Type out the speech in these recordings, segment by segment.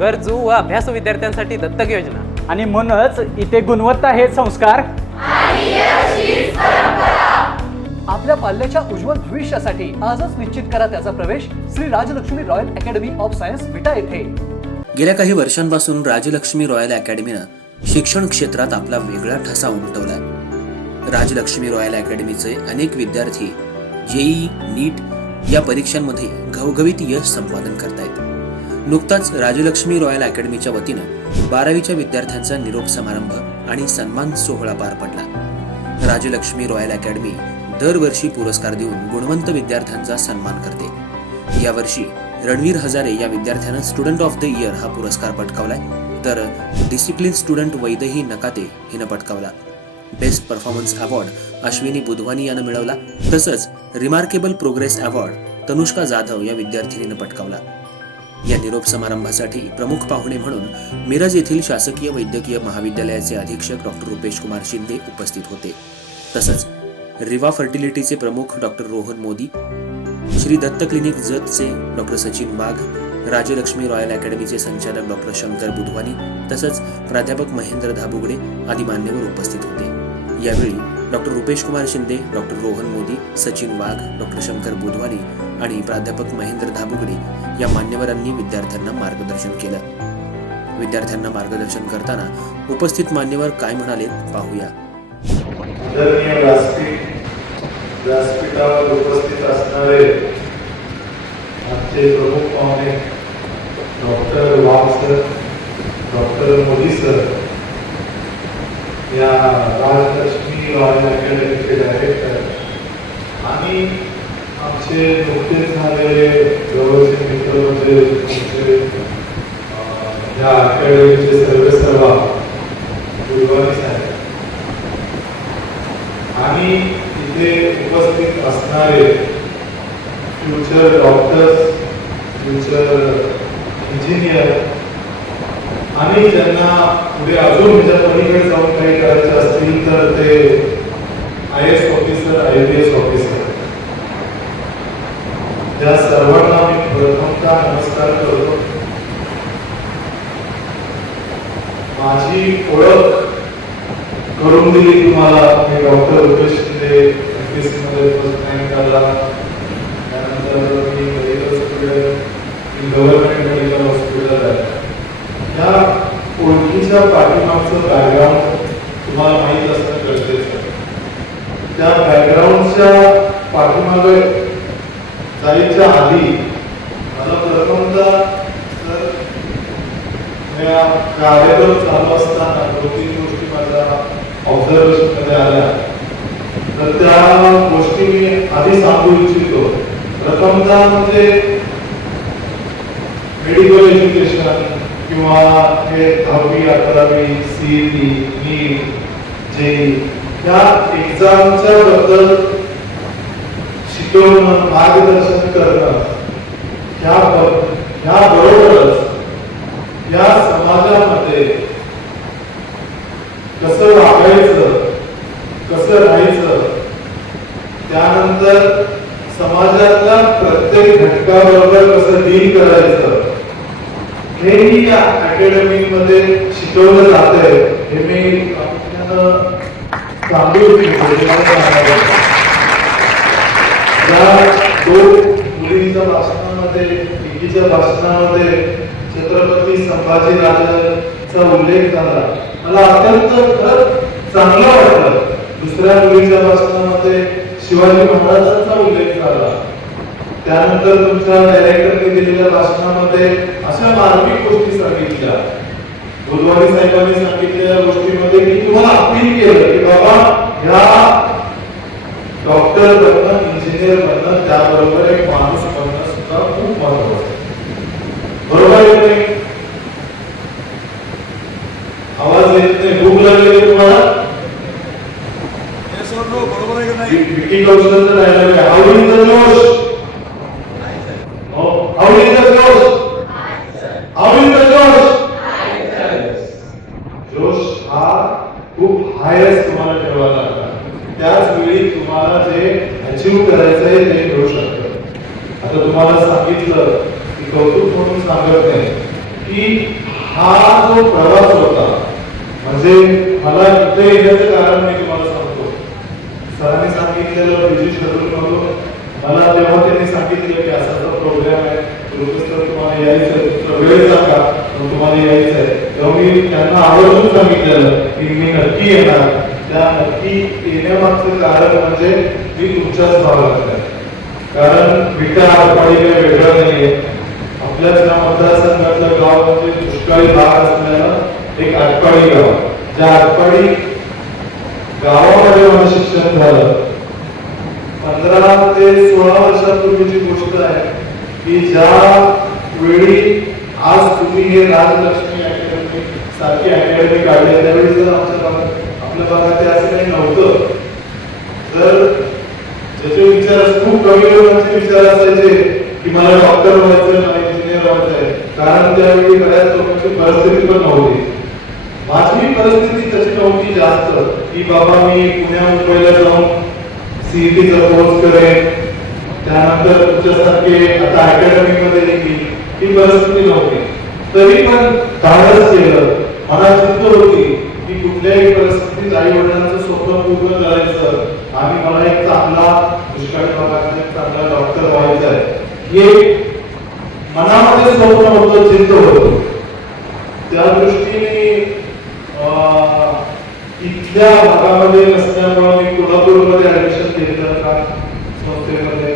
गरजू व अभ्यासू विद्यार्थ्यांसाठी दत्तक योजना. आणि म्हणूनच इथे गुणवत्ता हे संस्कार. आपल्या पाल्याच्या उज्ज्वल भविष्यासाठी आजच निश्चित करा त्याचा प्रवेश Shri Rajlakshmi royal academy of science Vita येथे. गेल्या काही वर्षांपासून राजलक्ष्मी रॉयल अकॅडमीनं शिक्षण क्षेत्रात आपला वेगळा ठसा उमटवलाय. राजलक्ष्मी रॉयल अकॅडमीचे अनेक विद्यार्थी जेई नीट या परीक्षांमध्ये घवघवीत यश संपादन करतायत. नुकताच राजलक्ष्मी रॉयल अकॅडमीच्या वतीनं बारावीच्या विद्यार्थ्यांचा निरोप समारंभ आणि सन्मान सोहळा पार पडला. राजलक्ष्मी रॉयल अकॅडमी दरवर्षी पुरस्कार देऊन गुणवंत विद्यार्थ्यांचा सन्मान करते. यावर्षी रणवीर हजारे या विद्यार्थ्यानं स्टुडंट ऑफ द इयर हा पुरस्कार पटकावलाय तर डिसिप्लिन स्टुडंट वैदही नकाते हिनं पटकावला. Best performance award Ashwini Budhwani यानं मिळवला तसंच remarkable progress award Tanushka Jadhav या विद्यार्थिनीनं पटकावला. या निरोप समारंभासाठी प्रमुख पाहुणे म्हणून मिरज येथील शासकीय वैद्यकीय महाविद्यालयाचे अधीक्षक डॉक्टर रुपेश कुमार शिंदे उपस्थित होते. तसंच रिवा फर्टिलिटीचे प्रमुख डॉक्टर रोहन मोदी श्री दत्त क्लिनिक जतचे डॉक्टर सचिन वाघ राजलक्ष्मी रॉयल अकॅडमीचे संचालक डॉक्टर शंकर बुधवानी तसंच प्राध्यापक महेंद्र धाबुगडे आदी मान्यवर उपस्थित होते. यावेळी doctor Rupesh Kumar Shinde doctor Rohan Modi Sachin Wagh doctor Shankar Budhwani आणि प्राध्यापक महेंद्र धाबुगडे या मान्यवरांनी विद्यार्थ्यांना मार्गदर्शन केलं. विद्यार्थ्यांना मार्गदर्शन करताना उपस्थित मान्यवर काय म्हणाले पाहूया. व्यासपीठावर उपस्थित असणारे आमचे प्रमुख पाहुणे doctor Wagh sir doctor Modi sir या राजलक्ष्मी रॉयल अकॅडमीचे डायरेक्टर आणि आमचे नुकतेच झालेले जवळचे मित्र म्हणजे आमचे या अकॅडमीचे सर्व सर्व आणि इथे उपस्थित असणारे फ्युचर डॉक्टर्स फ्युचर इंजिनियर आणि ज्यांना पुढे अजून ह्याच्या पलीकडे जाऊन काही करायचे असतील तर ते I S officer I P S officer त्या सर्वांना मी प्रथमता नमस्कार करतो माझी ओळख करून दिली तुम्हाला. मी डॉक्टर रुपेश शिंदे एमपीएससी मध्ये फर्स्ट रँक आला त्यानंतर मी medical hospital government medical hospital आहे. या ओळखीच्या पाठीमागचं बॅकग्राऊंड तुम्हाला माहीत असणं गरजेचं आहे. त्या बॅकग्राऊंडच्या पाठीमागे जायच्या आधी मला प्रथमतः तर कार्यक्रम चालू असताना दोन तीन गोष्टी माझ्या ऑब्झर्वेशनमध्ये आल्या. तर त्या गोष्टी मी आधी सांगू इच्छितो. प्रथमता म्हणजे मेडिकल एज्युकेशन किंवा हे दहावी अकरावी सीईटी नीट जे या एक्झामच्या बद्दल शिकवणं मार्गदर्शन करणं ह्या ह्या बरोबरच या समाजामध्ये कसं वागायचं कसं राहायचं त्यानंतर समाजातल्या प्रत्येक घटकाबरोबर कसं डील करायचं हेही या अकॅडमीमध्ये शिकवलं जात आहे हे मी प्रामुख्यानं सांगू इच्छितो या दोन मुलींच्या भाषणामध्ये एकीच्या भाषणामध्ये छत्रपती संभाजी राजांचा उल्लेख झाला. मला अत्यंत खरंच चांगलं वाटलं. दुसऱ्या मुलीच्या भाषणामध्ये शिवाजी महाराजांचा उल्लेख झाला. त्यानंतर तुमच्या डायरेक्टरने दिलेल्या भाषणामध्ये अशा मार्मिक गोष्टी सांगितल्या. बुधवारी साहेबांनी सांगितलेल्या गोष्टीमध्ये मी तुम्हाला अपील केलं की बाबा ह्या डॉक्टर इंजिनियर बनणं त्याबरोबर एक माणूस बनणं सुद्धा खूप महत्वाचं बरोबर येत नाही? आवाज येत नाही. भूक लागली तुम्हाला? बरोबर आहे का नाही? मिटिंग औषध राहिलं आवडीन तर ज्या आटपाडी गावामध्ये माझं शिक्षण झालं. पंधरा ते सोळा वर्षापूर्वीची गोष्ट आहे की ज्या वेळी आज तुम्ही हे राजलक्ष्मी अकॅडमी सारखी अकॅडमी काढली त्यावेळी जर आमच्या भागात आपल्या भागात ते असं काही नव्हतं तर त्याचे विचार खूप कमी लोकांचे विचार असायचे की मला डॉक्टर व्हायचं मला इंजिनियर व्हायचंय. कारण त्यावेळी बऱ्याच लोकांची परिस्थिती पण नव्हती. माझी परिस्थिती तशी नव्हती जास्त. की बाबा मी पुण्या मुंबईला जाऊन सीईटीचा कोर्स करेन. त्यानंतर तुमच्यासारखे आता अकॅडमी मध्ये येईल ही परिस्थिती नव्हती. तरी पण धाडस केलं. मला चिंत होती की कुठल्याही परिस्थितीत आई वडिलांचं स्वप्न पूर्ण करायचं आणि मला एक चांगला दुष्काळी भागातला एक चांगला डॉक्टर व्हायचा आहे. हे मनामध्ये स्वप्न होतं चिंत होतं. त्या दृष्टीने इथल्या भागामध्ये नसल्यामुळे मी कोल्हापूरमध्ये ऍडमिशन घेतलं का संस्थेमध्ये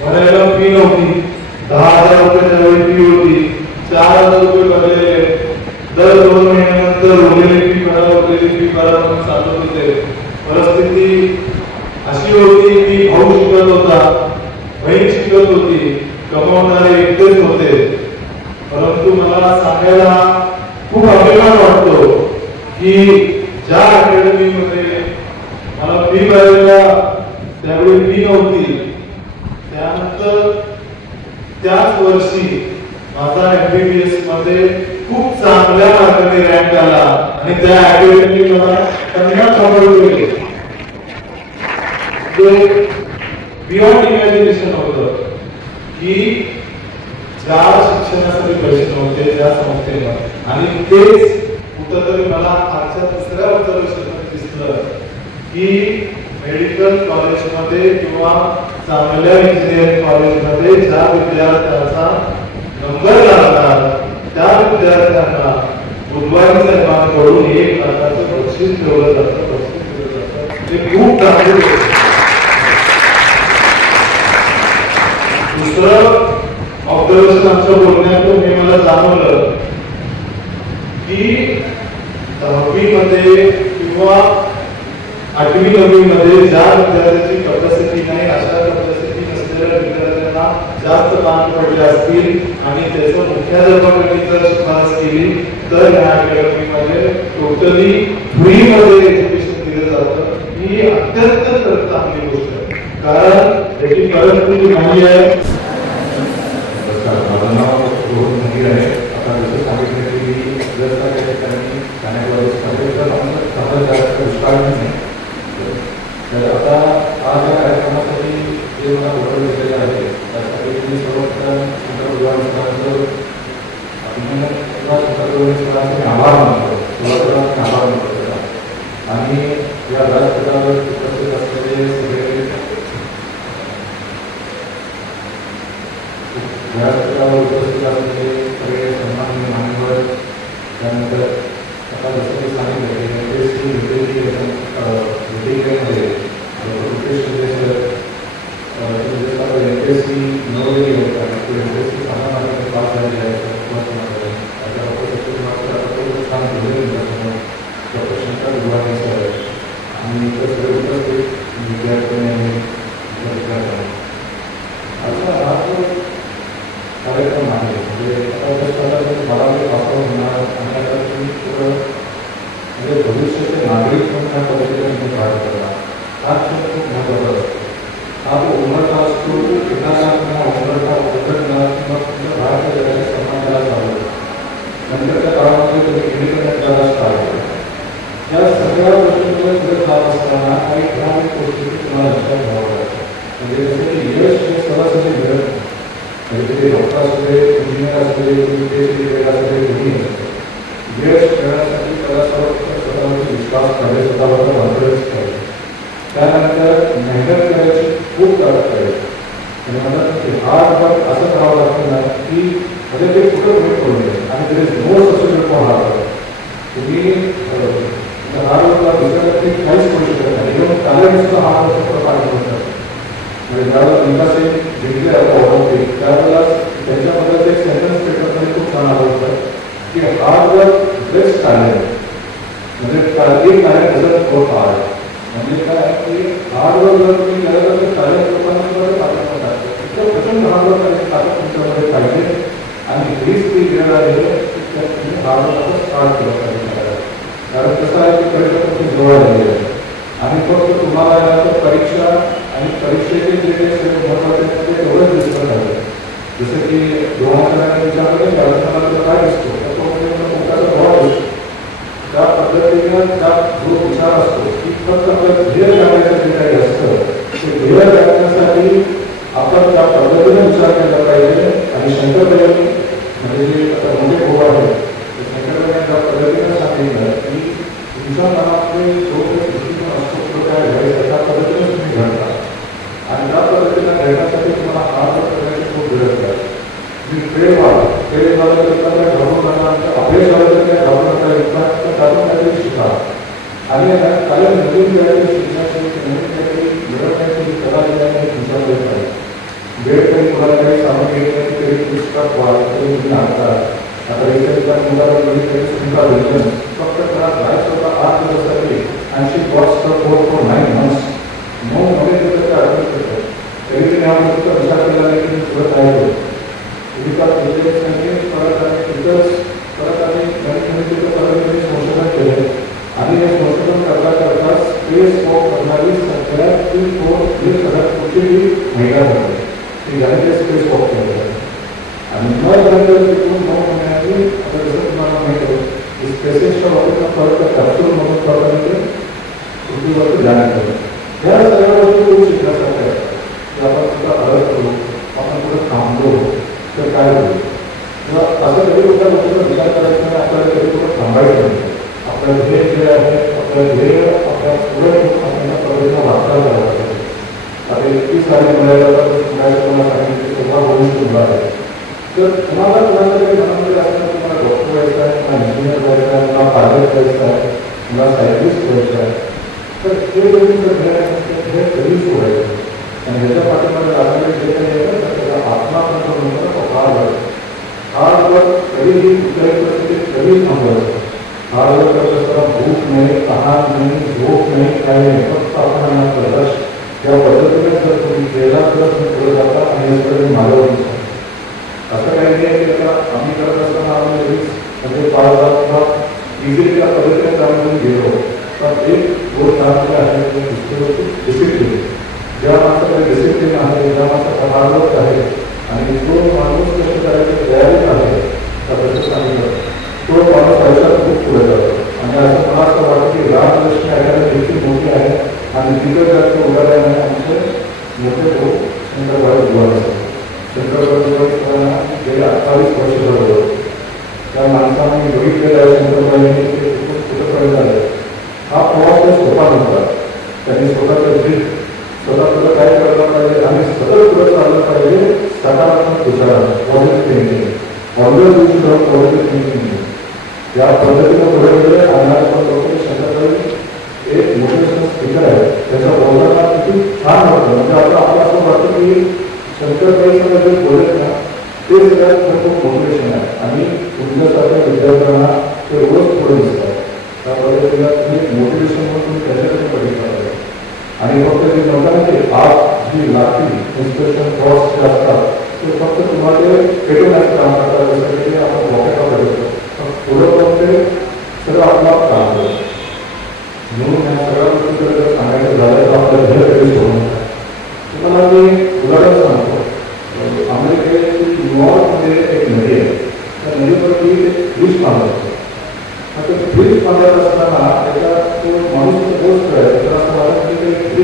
भरायला फी नव्हती. दहा हजार रुपये त्यावेळी फी होती. चार हजार रुपये भरलेले. दर दोन महिन्यानंतर उरलेली फी भरा उरलेली फी भरा म्हणून चालत होते परिस्थिती अशी होती की भाऊ शिकत होता बहीण शिकत होती कमावणारे एकटेच होते. परंतु मला सांगायला खूप अभिमान वाटतो की ज्या अकॅडमीमध्ये मला फी भरायला त्यावेळी फी नव्हती त्यानंतर त्याच वर्षी माझा एमबीबीएसमध्ये खूप चांगल्या मार्गाने रँक आला आणि त्या अकॅडमी मला कन्या समोर ते बियॉन्ड इमॅजिनेशन होतं की ज्या शिक्षणासाठी पैसे नव्हते त्या संस्थेला आणि तेच कुठंतरी मला आजच्या तिसऱ्या ऑब्झर्वेशन दिसलं की मेडिकल कॉलेजमध्ये किंवा चांगल्या इंजिनिअरिंग कॉलेजमध्ये ज्या विद्यार्थ्यांचा नंबर लागणार त्या विद्यार्थ्यांना गुरुवारी साहेबांकडून एक लाखाचं बक्षीस ठेवलं जातं बक्षीस दिलं जातं. ते खूप चांगली दुसरं ऑब्झर्वेशन आमच्या बोलण्यातून हे मला जाणवलं की दहावी मध्ये किंवा आठवी नववी मध्ये ज्या विद्यार्थ्यांची कपॅसिटी नाही अशा कपॅसिटी नसलेल्या विद्यार्थ्यांना जास्त मान पडले असतील आणि त्याचं मुख्याध्यापकांनी जर शिफारस केली तर या अकॅडमीमध्ये टोटली फ्री मध्ये एज्युकेशन दिलं जातं. ही अत्यंत चांगली गोष्ट. आहे कारण त्याची परिस्थिती जी आहे नमस्कार माझं नाव रोहन मंदिर आहे आता जसं सांगितलं की जर का त्या ठिकाणी ठाण्यामध्ये तर आपण समज जास्त दुष्काळ नाही. तर आता आज या कार्यक्रमासाठी जे मला बोलवलं गेलेलं आहे त्यासाठी मी सर्वप्रथम सुंदर अभिनंदन किंवा आभार मानतो. सुरुवातीला आभार मानतो आणि या व्यासपीठावर उपस्थित असलेले सगळे व्यासपीठावर उपस्थित असलेले सगळे सन्मान्य मान्यवर त्यानंतर आता जसं मी सांगितलं की एस टी मीटिंगमध्ये Rupesh Shinde sir M S C नवलेली होत आणि एम एस सी सामान्य पास झालेले आहे त्याच्याबद्दल नागरिक म्हणून त्या पद्धतीने तुम्ही कार्य करणार हा क्षण खूप महत्त्वाचा असतो हा जो उमरता असतो एखादा किंवा उमरता उतरला किंवा तुमच्या बाहेरच्या जगाच्या संबंधाला चालू नंतरच्या काळामध्ये तुम्ही इंडिपेंडंट करायला स्टार्ट केलं या सगळ्या गोष्टींकडे पुढे जात असताना काही ठराविक गोष्टी तुम्हाला लक्षात घ्यावं लागतं म्हणजे जसं की यश हे सहजासहजी मिळत नाही म्हणजे ते डॉक्टर असू दे इंजिनियर असू दे युपीएससी क्रिकेट असू दे कोणी असू दे यश मिळण्यासाठी त्याला सर्वप्रथम स्वतःवरती विश्वास पाहिजे स्वतःवर कॉन्फिडन्स पाहिजे त्यानंतर मेहनत करायची खूप गरज पाहिजे आणि म्हणतात की हार्ड वर्क असं करावं लागतं ना की म्हणजे ते कुठं कमी करू नये आणि ते no substitute for hard work तुम्ही हार्ड वर्कला दुसऱ्या व्यक्ती काहीच करू शकत नाही इव्हन त्याला सुद्धा हार्ड वर्क पाणी करू शकतो म्हणजे असे विकास होते त्यावेळेला त्यांच्याबद्दल ते सेंटेन्स पेपरमध्ये खूप छान आलं होतं की हार्ड वर्क बेस्ट टॅलेंट म्हणजे एक टॅलेंट डझंट वर्क हार्ड म्हणजे काय की हार्ड वर्क जर तुम्ही करत असेल टॅलेंट लोकांमध्ये ताकद पडतात इतकं प्रचंड हार्ड वर्क करायची ताकद तुमच्यामध्ये पाहिजे आणि हीच ती वेळ आहे तुम्ही हार्ड वर्क स्टार्ट केलं पाहिजे कारण कसं आहे की परीक्षा खूप जवळ आलेली आहे. आणि फक्त तुम्हाला परीक्षा आणि परीक्षेचे जे काही सगळे महत्त्वाचे ते एवढंच दिसत आहे जसं की दोन विचारलं की काय दिसतो तर तो म्हणजे मुखाचा भाव असतो त्या पद्धतीनं त्या जो विचार असतो की फक्त आपलं ध्येय गाठण्याचं जे काही असतं ते ध्येय गाठण्यासाठी आपण त्या पद्धतीने विचार केला पाहिजे. आणि शंकरदेवांनी म्हणजे जे आता मोठे भाऊ आहेत ते शंकरदेवांनी त्या पद्धतीनं सांगितलं की तुमच्या मनामध्ये जो काही दृष्टिकोन असतो तो त्या घडायचा त्या पद्धतीने आणि त्या पद्धतीनं घडण्यासाठी तुम्हाला हात करण्याची खूप गरज आहे जी खेळ व्हाल खेळ झालं तर एखाद्या घाबरून नका अपयश झालं तर काय घाबरू नका इतका तर त्यातून काहीतरी शिका आणि आता काही नवीन काहीतरी शिक्षणाची नवीन काहीतरी मिळवण्याची जी कला जी आहे ती तुमच्याकडे वेळ काही तुम्हाला काही सामग्री घ्यायची तरी पुस्तक व्हा तरी तुम्ही आणता आता इथे एका मुलाला नवीन काही सुविधा भेटलं फक्त त्याला जायचं होतं आठ दिवसासाठी. आणि cost watch the four nine months नऊ महिने तिथं ते अडकत होतं तरी विचार केला नाही की करत आहे प्रोजेक्टसाठी परत आणि तिथंच परत आणि परत संशोधन केले. आणि हे संशोधन करता करता स्पेस करणारी सगळ्यात ती फोर ही सगळ्यात महिला ती ते स्पेस वॉक केलं. आणि न नंतर तिथून नऊ महिन्यांनी आता जसं तुम्हाला माहिती आहे स्पेसेसच्या बाबतीत परत परत पृथ्वीवरती जाण्यात आलं. या सगळ्या गोष्टी खूप की आपण कुठं हळद करू आपण कुठं थांबलो तर काय होईल किंवा असं कधी कुठल्या गोष्टीचा विचार करायचा नाही आपल्याला कधी कुठं थांबायचं नाही आपलं ध्येय जे आहे आपलं ध्येय आपल्या पुढे घेऊन आपण त्या पद्धतीनं वाटचाल पाहिजे आता एकतीस तारीख मिळायला शिकायचं तुम्हाला सांगितलं तेव्हा होऊन तुला आहे तर डिसिप्लिन ज्या माणसाकडे डिसिप्लिन आहे, ज्या माणसाचा हार्डवर्क आहे, आणि जो माणूस कशी करायची तयारी आहे, त्या सांगितलं तो माणूस आयुष्यात खूप पुढे जातो. आणि असं मला असं वाटतं की रामलक्ष्मी अकॅडमी देखील मोठी आहे, आणि तिथं जास्त उदाहरण आमचे मोठे भाऊ शंकरबाई बुवा असतात बुवा गेल्या अठ्ठावीस वर्ष बरोबर त्या माणसाने बघितलेलं आहे ते खूप कुठंपर्यंत आले. त्यांनी स्वतःचं जीत स्वतः तुला काय करायला पाहिजे? आणि सतत पुढे चाललं पाहिजे. सकारात्मक विचार. Positive thinking always you should have positive thinking या पद्धतीनं पुढे गेले आणि आज पण डॉक्टर शंकरबाई एक मोटिवेशनल स्पीकर आहे त्याचा बोलताना किती छान वाटतं. म्हणजे आता आपल्याला असं वाटतं की शंकरबाईचं जे बोलत ना ते सगळ्यात खूप मोटिवेशन आहे. आणि तुमच्यासारख्या विद्यार्थ्यांना ते रोज पुढे दिसतात. त्या पद्धतीला तुम्ही मोटिवेशन म्हणून त्याच्याकडे बघितलं. आणि मग त्याची लोकांची आज जी लागली इन्स्पेक्शन कॉस्ट जे असतात ते फक्त तुम्हाला पेटवण्याचं काम करतात जसं की आपण वॉकेटा करतो पण पुढं पण ते सगळं आपलं काम करतो. म्हणून या सगळ्या गोष्टीकडे जर सांगायचं झालं तर आपलं घर कधी सोडून तुम्हाला मी उदाहरण सांगतो. म्हणजे अमेरिकेची नॉर्थमध्ये एक नदी आहे. त्या नदीवरती ब्रिज बांधला असतो आता ब्रिज बांधत असताना त्याच्यात माणूस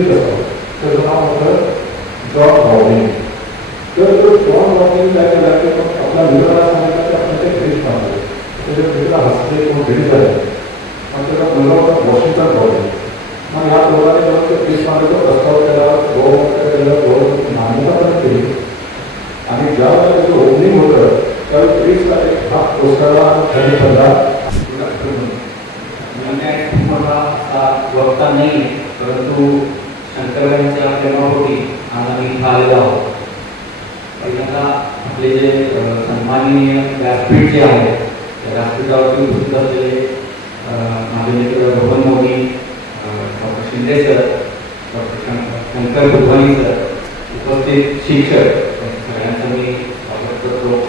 की ते ब्रिज असावं त्याचं नाव होतं जॉन रॉबिन तर तो जॉन बॉबिंग काय केला की मग आपला विरोधाला सांगितलं की आपण ते ब्रिज बांधतो त्याच्या ब्रिजला हसते किंवा ब्रिज आहे आणि त्याचा मुलगा होता वॉशिंग्टन बॉबिंग मग या दोघांनी जेव्हा ते ब्रिज बांधतो प्रस्ताव केला गौरव केला गौरव मान्यता पण केली आणि ज्या वेळेला त्याचं ओपनिंग होतं त्यावेळी ब्रिजला एक भाग कोसळला आणि खाली पडला मला वक्ता नाही परंतु शंकरबाईंच्या प्रेमापोटी आज आम्ही इथं आलेलो आहोत पहिल्यांदा आपले जे सन्माननीय व्यासपीठ जे आहे त्या व्यासपीठावरती उपस्थित असलेले माझे मित्र Rohan Modi doctor Shinde sir doctor Shankar Bhuwani sir उपस्थित शिक्षक सगळ्यांचं मी स्वागत करतो.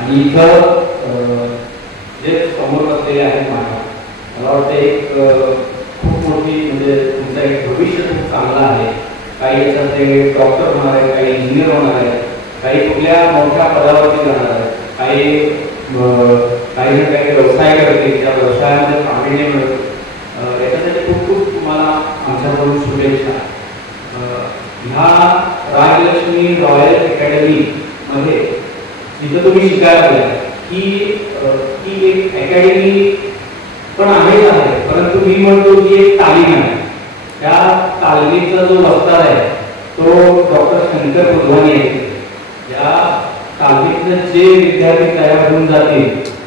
आणि इथं जे समोर असलेले आहेत माझ्या मला वाटतं एक खूप मोठी म्हणजे तुमचं एक भविष्य खूप चांगलं आहे. काही याच्यात ते डॉक्टर होणार आहे काही इंजिनियर होणार आहे काही कुठल्या मोठ्या पदावरती जाणार आहे काही अ, काही ना काही व्यवसाय करतील त्या व्यवसायामध्ये प्रावीण्य मिळतं अ, याच्यासाठी खूप खूप तुम्हाला आमच्याकडून शुभेच्छा अ, ह्या राजलक्ष्मी रॉयल अकॅडमीमध्ये जिथं तुम्ही शिकायला लागलाय ही अ, ही एक अकॅडमी पण आहेच आहे परंतु मी म्हणतो की एक तालीम आहे त्या तालमीचा जो वस्ताद आहे तो डॉक्टर शंकर बुधवानी आहे या तालमीतले जे विद्यार्थी तयार होऊन जातील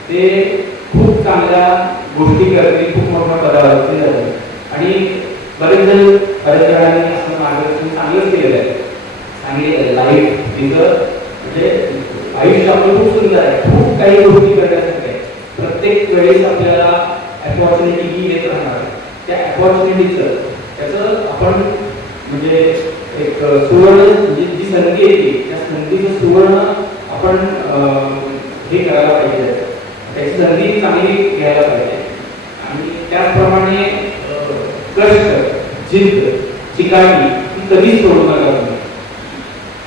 ते खूप चांगल्या गोष्टी करतील खूप मोठ्या पदावरती जातील आणि बरेच जण बरेच जणांनी असं मार्गदर्शन चांगलंच केलेलं आहे चांगली लाईफ तिथं म्हणजे आयुष्य आपलं खूप सुंदर आहे खूप काही गोष्टी करण्यासाठी आहे प्रत्येक वेळेस आपल्याला अपॉर्च्युनिटी ही येत राहणार आहे. त्या अपॉर्च्युनिटीचं त्याचं आपण म्हणजे एक सुवर्ण म्हणजे जी संधी येते त्या संधीचं सुवर्ण आपण अं, हे करायला पाहिजे. त्याची संधी चांगली घ्यायला पाहिजे. आणि त्याचप्रमाणे अं, कष्ट जिद्द चिकाटी ही कधीच सोडू नका तुम्ही.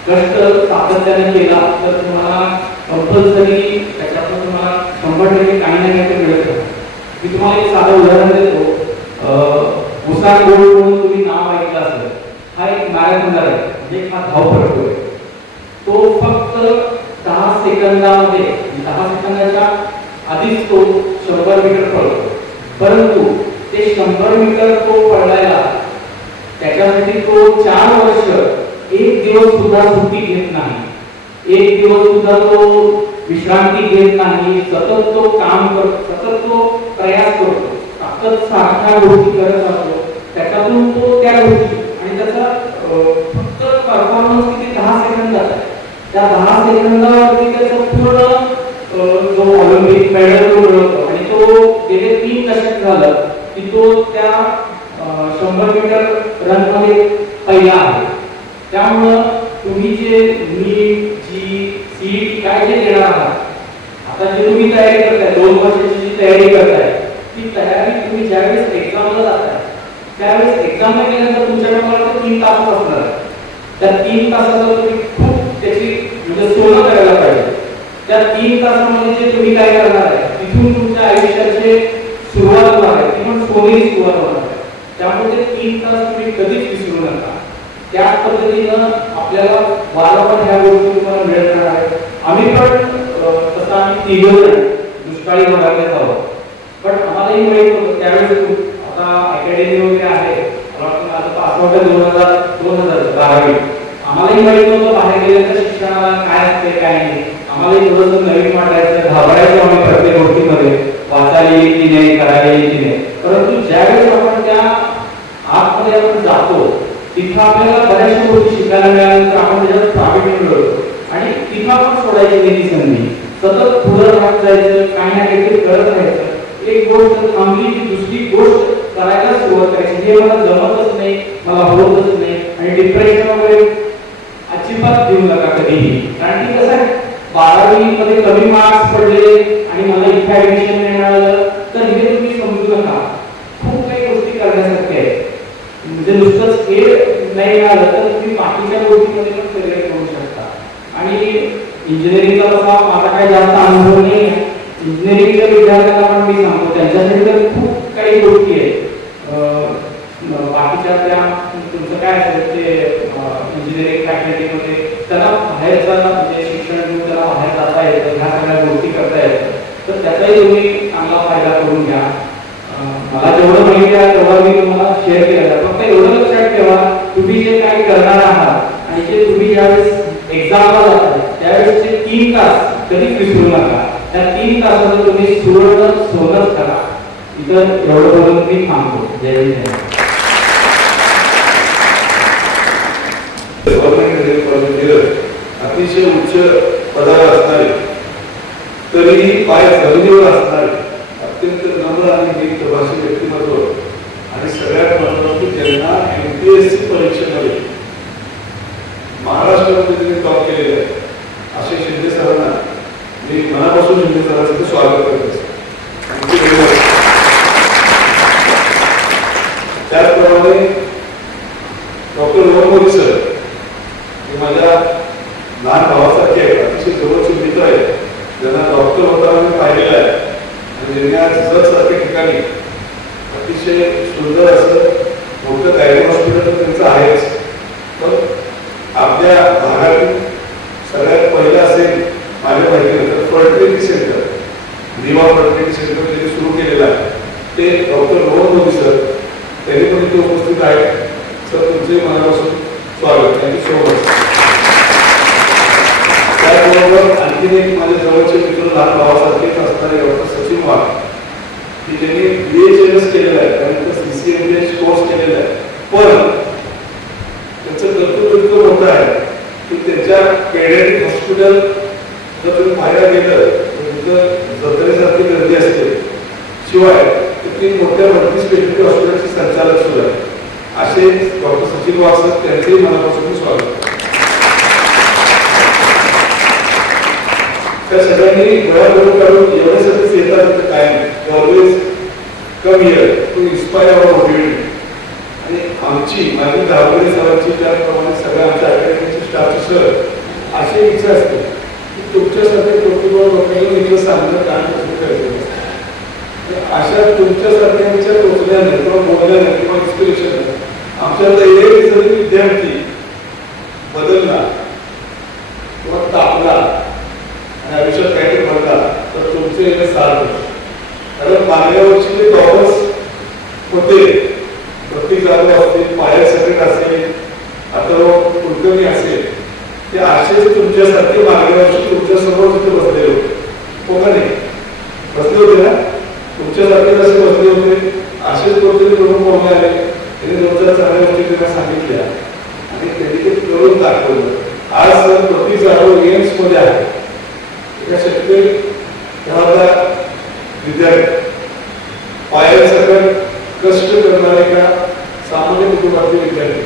कष्ट सातत्याने केला तर तुम्हाला कंपल्सरी त्याच्यातून तुम्हाला शंभर टक्के काही ना काही मिळत राहतं. मी तुम्हाला एक साधं उदाहरण देतो. उसार गोल्ड म्हणून तुम्ही नाव ऐकलं असेल हा एक मॅरेथॉनर आहे. म्हणजे हा धावपटू आहे तो फक्त दहा सेकंदामध्ये म्हणजे दहा सेकंदाच्या आधीच तो शंभर मीटर पळतो. परंतु ते शंभर मीटर तो पळायला त्याच्यासाठी तो चार वर्ष एक दिवस सुद्धा सुट्टी घेत नाही. एक दिवस सुद्धा तो विश्रांती घेत नाही. सतत तो काम करतो सतत तो प्रयास करतो. सतत सारख्या गोष्टी करत असतो त्यातून तो त्या गोष्टी आणि त्याचा फक्त परफॉर्मन्स किती? दहा सेकंदाचा त्या दहा सेकंदावरती त्याचा पूर्ण जो ऑलिम्पिक मेडल तो मिळवतो आणि तो गेले तीन दशक झालं की तो त्या शंभर मीटर रनमध्ये पहिला आहे. त्यामुळं तुम्ही जे नीट जी सी काय जे देणार आहात आता जे तुम्ही तयारी करताय दोन वर्षाची जी तयारी करताय ती तयारी तुम्ही ज्यावेळेस एक्झामला जाताय त्यावेळेस एक्झामला गेल्यानंतर तुमच्याकडे मला तीन तास असणार त्या तीन तासाचा तुम्ही खूप त्याची म्हणजे सोनं करायला पाहिजे. त्या तीन तासामध्ये जे तुम्ही काय करणार आहे तिथून तुमच्या आयुष्याचे सुरुवात होणार आहे. ती पण सोनेरी सुरुवात होणार आहे. त्यामुळे ते तीन तास तुम्ही कधीच विसरू नका. त्याच पद्धतीनं आपल्याला वारंवार ह्या गोष्टी तुम्हाला मिळत राहणार आहेत आम्ही पण तसं आम्ही तिघ दुष्काळी भागात आहोत. पण आम्हालाही माहीत होतं त्यावेळेस आता अकॅडमी वगैरे आहे. मला दोन हजार दोन हजार बारावी. आम्हालाही माहीत नव्हतं बाहेर गेल्यानंतर शिक्षणाला काय असते काय नाही. आम्हालाही थोडंसं नवीन वाटायचं घाबरायचं आम्ही प्रत्येक गोष्टीमध्ये. वाचायला येईल की नाही करायला येईल की नाही. परंतु ज्यावेळेस आपण त्या आतमध्ये आपण जातो तिथं आपल्याला बऱ्याचशा गोष्टी शिकायला मिळाल्यानंतर आपण त्याच्यात प्रावीण्य मिळवतो. आणि तिथं आपण सोडायची नाही संधी सतत पुढं राहत जायचं काही ना काहीतरी करत राहायचं एक गोष्ट थांबली की दुसरी गोष्ट करायला सुरुवात करायची. हे मला जमतच नाही मला होतच नाही आणि डिप्रेशन वगैरे अजिबात देऊ नका कधीही. कारण की कसं आहे बारावी मध्ये कमी मार्क्स पडले आणि मला इथे ऍडमिशन मिळालं तर हे तुम्ही समजू नका. खूप काही गोष्टी करण्यासारख्या आहेत. म्हणजे नुसतंच हे नाही मिळालं तर तुम्ही बाकीच्या गोष्टीमध्ये पण करिअर करू शकता. आणि इंजिनिअरिंगचा कसा माझा काही जास्त अनुभव नाही इंजिनिअरिंगच्या विद्यार्थ्यांना पण मी सांगतो त्यांच्यासाठी तर खूप काही गोष्टी आहेत. म- त्या तुमचं काय असेल ते इंजिनिअरिंग फॅकल्टीमध्ये त्यांना बाहेर जाणं म्हणजे शिक्षण घेऊन त्याला बाहेर जाता येतं ह्या सगळ्या गोष्टी करता येतं. तर त्याचाही तुम्ही चांगला फायदा करून घ्या. मला जेवढं माहिती आहे तेवढं मी तुम्हाला शेअर केलं फक्त एवढं लक्षात ठेवा तुम्ही जे काही करणार आहात आणि जे तुम्ही ज्यावेळेस एक्झामला जाताय त्यावेळेसचे तीन तास कधीच विसरू नका. त्या तीन तासाचं तुम्ही सुवर्ण सोनच करा. इतर एवढं बघून मी थांबतो. जय जय महाराष्ट्र. गव्हर्नमेंट हेल्थ कॉलेज अतिशय उच्च पदावर असणारे तरीही पाय जमिनीवर असणारे अत्यंत नम्र आणि नीतभाषी व्यक्तिमत्व आणि सगळ्यात महत्वाचं ज्यांना एमपीएससी परीक्षेमध्ये महाराष्ट्रामध्ये त्यांनी टॉप केलेले आहे. असे शिंदे सरांना मी मनापासून शिंदे सरांचं स्वागत करत असतो. त्याचप्रमाणे डॉक्टर मोहम्मद सर लहान भावासारखे आहेत अतिशय जवळचे मित्र आहेत ज्यांना डॉक्टर होताना मी पाहिलेलं आहे. आणि ज्यांनी आज सारख्या ठिकाणी. अतिशय सुंदर असं मोठं गायडन त्यांचं आहेच. पण आपल्या भागातील सगळ्यात पहिलं असेल माझ्या माहितीनं तर fertility centre Diva fertility centre त्यांनी सुरू केलेलं आहे ते डॉक्टर रोहन मोदी सर त्यांनी पण इथे उपस्थित आहेत सर तुमचे मनापासून स्वागत थँक्यू सो मच त्याचबरोबर आणखीन एक माझ्या जवळचे मित्र लहान भावासारखेच असणारे डॉक्टर सचिन वाघ की ज्यांनी बी एच एम एस केलेलं आहे त्यानंतर C C M S course केलेला आहे पण त्यांचं कर्तृत्व इतकं मोठं आहे की त्याच्या पेडियाट्रिक हॉस्पिटल जर तुम्ही पाहायला गेलं तर तिथं जत्रेसारखी गर्दी असते शिवाय तिथे मोठ्या मल्टी स्पेशालिटी हॉस्पिटलचे संचालक सुद्धा आहे असे डॉक्टर सचिन वाघ सर त्यांचेही मनापासून स्वागत त्या सगळ्यांनी डोळ्या भरून काढून एवढ्यासाठीच येतात तर काय नाही always come here to inspire our building आणि आमची माझी दहावी सरांची त्याप्रमाणे सगळ्या आमच्या अकॅडमीचे स्टाफ सर अशी इच्छा असते की तुमच्यासारखे प्रतिभा लोकांनी इथं सांगणं काम कसं करायचं अशा तुमच्यासारख्यांच्या टोचल्याने किंवा बोलल्याने किंवा इन्स्पिरेशन आमच्यातला एक जरी विद्यार्थी बदलला किंवा तापला आणि आयुष्यात काहीतरी म्हणला तर तुमचे हे साथ होईल. कारण मागल्या वर्षी जे टॉपर्स होते प्रत्येक जागा असतील पायल सेक्रेट असेल अथवा कुलकर्णी असेल ते असेच तुमच्यासारखे मागल्या वर्षी तुमच्यासमोर तिथे बसलेले होते. हो का नाही? बसले होते ना? तुमच्यासारखे जसे बसले होते असेच कोणतरी प्रमुख पाहुणे आले? त्यांनी दोन चांगल्या गोष्टी त्यांना सांगितल्या. आणि त्यांनी ते करून दाखवलं. आज सर प्रति जाधव एम्स आहे. एका शेतकरी विद्यार्थी पायासकट कष्ट करणारे का सामान्य कुटुंबातील विद्यार्थी?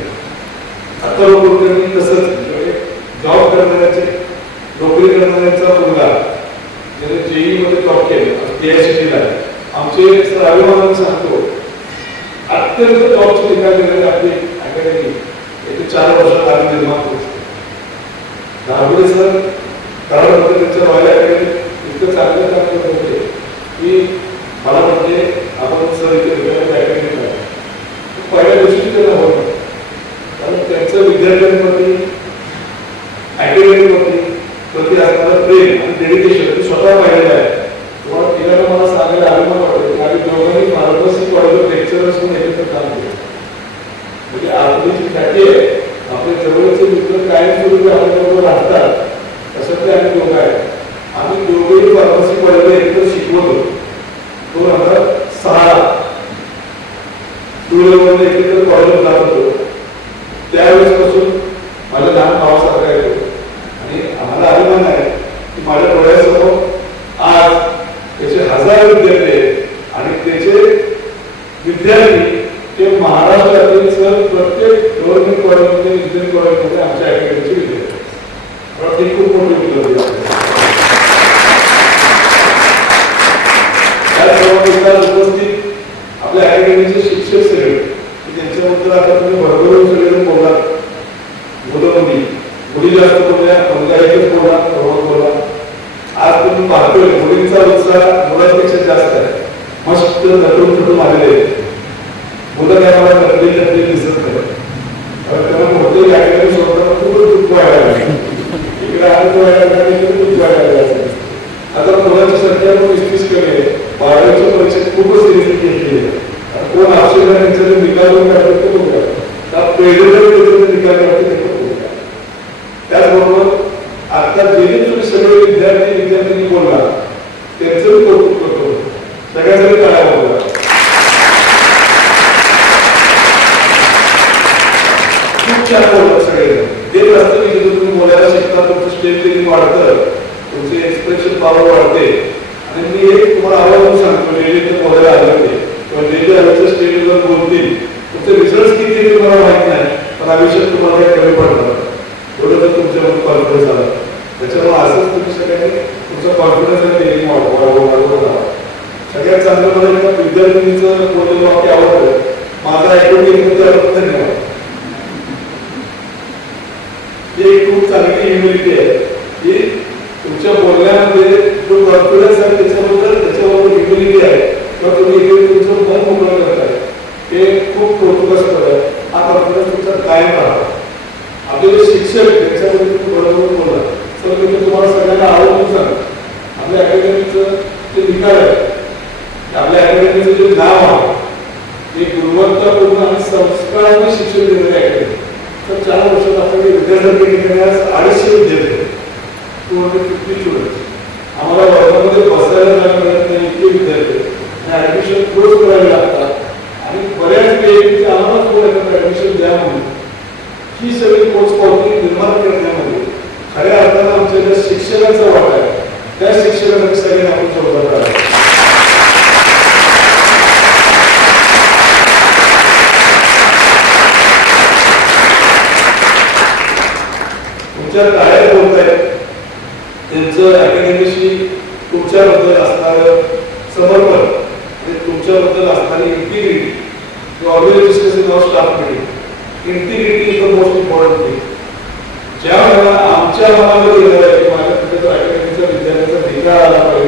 आता कुलकर्णी तसंच म्हणजे जॉब करणाऱ्याचे नोकरी करणाऱ्यांचा मुलगा ज्याने जेई मध्ये जॉब केलं पीएचडीला आमचे सर सांगतो अत्यंत जॉबची ठिकाण देणारी आपली अकॅडमी येथे चार वर्षात आम्ही निर्माण करू शकतो. दहावीला सर कारण त्यांच्या रॉयल अकॅडमी इतकं चांगलं काम करत होते. की मला म्हणजे आपण सर इथे रॉयल अकॅडमी पहिल्या दिवशी त्यांना होत. कारण त्यांचं विद्यार्थ्यांप्रती अकॅडमीप्रती प्रति असणारं प्रेम आणि डेडिकेशन ते स्वतः पाहिलेलं आहे. तुम्हाला तिला मला सांगायला अभिमान वाटतो की आम्ही दोघांनी मार्गदर्शन कॉलेज लेक्चरर्स म्हणून एकत्र काम केलं म्हणजे आपली जी ख्याती आहे. आपल्या जवळचे मित्र कायमस्वरूपी आपल्याबरोबर राहतात तशातले आम्ही दोघं आहेत आम्ही दोघेही फार्मसी कॉलेजला एकत्र शिकवतो दोन हजार सहा टू व्हीलरमध्ये एकत्र कॉलेजला जात होतो त्यावेळेसपासून माझ्या लहान भावासारखा येतो आणि आम्हाला अभिमान आहे की माझ्या डोळ्यासमोर आज त्याचे हजार विद्यार्थी आहेत आणि त्याचे विद्यार्थी ते महाराष्ट्रातील सर प्रत्येक गव्हर्नमेंट कॉलेजमध्ये इंजिनिअरिंग कॉलेजमध्ये आमच्या अकॅडमीचे विद्यार्थी आहेत. मला ती खूप मोठी उपलब्धी आहे त्याचप्रमाणे इथं उपस्थित आपल्या अकॅडमीचे शिक्षक सगळे की त्यांच्याबद्दल आता तुम्ही भरभरून सगळेजण बोला मुलं मुली मुली जास्त बोलल्या मुलगा एकच बोला प्रभाव बोला आज तुम्ही पाहतोय मुलींचा उत्साह मुलांपेक्षा जास्त आहे मस्त नटून फुटून आलेले आहेत. मुलं काय मला नकली नकली दिसत नाही कारण त्यांना मोठे अकॅडमी सोडताना खूपच दुःख व्हायला लागले इकडे आनंद व्हायला लागला तिकडे दुःख व्हायला लागला आता मुलांची संख्या पण वीस कमी आहे बारावीच्या परीक्षेत खूपच सिरियसली घेतली आहे आणि कोण अक्षर त्यांचे निकाल पण काढतात ते बघूया त्या पहिल्यांदा त्याचे निकाल काढतात ते पण बघूया त्याचबरोबर आता जे जे तुम्ही सगळे विद्यार्थी विद्यार्थ्यांनी बोलला त्यांचं मी कौतुक करतो सगळ्यांसाठी काय बोलला खूप छान बोलतात सगळे ते असतं की जिथं तुम्ही बोलायला शिकता तुमचं स्टेज लिंग वाढतं तुमचे एक्सप्रेशन पॉवर वाढते आणि मी एक सांगतो जे जे ते बोलायला आलं ते किंवा जे जे आलं स्टेजवर बोलतील तुमचे रिझल्ट किती ते मला माहीत नाही पण आयुष्यात तुम्हाला कमी पडणार. एवढं तर तुमच्यावर कॉन्फिडन्स आला. त्याच्यामुळे असंच तुम्ही सगळ्यांनी तुमचा कॉन्फिडन्स आणि डेअरिंग वाढवा सगळ्यात चांगलं मला एका विद्यार्थिनीचं बोललेलं वाक्य आवडतं. माझा ऐकून घेतलं तर धन्यवाद ही खूप चांगली इम्युनिटी आहे. की तुमच्या बोलण्यामध्ये जो कॉन्फिडन्स आहे त्याच्याबद्दल म्हणजे त्याच्याबरोबर ह्युमिलिटी आहे. किंवा तुम्ही इकडे तुमचं मन मोकळं करताय ते खूप कौतुकास्पद आहे. हा कॉन्फिडन्स तुमचा कायम राहा आपले जे शिक्षक त्यांच्यामध्ये तुम्ही बरोबर बोला सर मी तुम्हाला सगळ्यांना आवडून सांग आपल्या अकॅडमीचं जे निकाल आहे आपल्या अकॅडमीचं जे नाव आहे ते गुणवत्तापूर्ण आणि संस्काराने शिक्षण देणारी अकॅडमी तर चार वर्षात आपण हे अडीचशे विद्यार्थी टू हंड्रेड म्हणजे फिफ्टी स्टुडंट आम्हाला वर्गामध्ये बसायला जायला मिळत नाही इतके विद्यार्थी आणि ऍडमिशन क्लोज करावे लागतात. आणि बऱ्याच वेळी आम्हाला फोन येतात ऍडमिशन द्या म्हणून ही सगळी पोचपावती निर्माण करण्यामध्ये खऱ्या अर्थानं आमच्या ज्या शिक्षकांचा वाटा आहे त्या शिक्षकांना सगळ्यांनी आपण जोडणार आहे तुमच्या टाळ्या बोलताय त्यांचं अकॅडमीशी तुमच्याबद्दल असणारं समर्पण आणि तुमच्याबद्दल असणारी integrity always discuss in our staff meeting integrity is the most important thing ज्या वेळेला आमच्या मनामध्ये येणार आहे की माझ्या कुठे अकॅडमीच्या विद्यार्थ्यांचा निकाल आला पाहिजे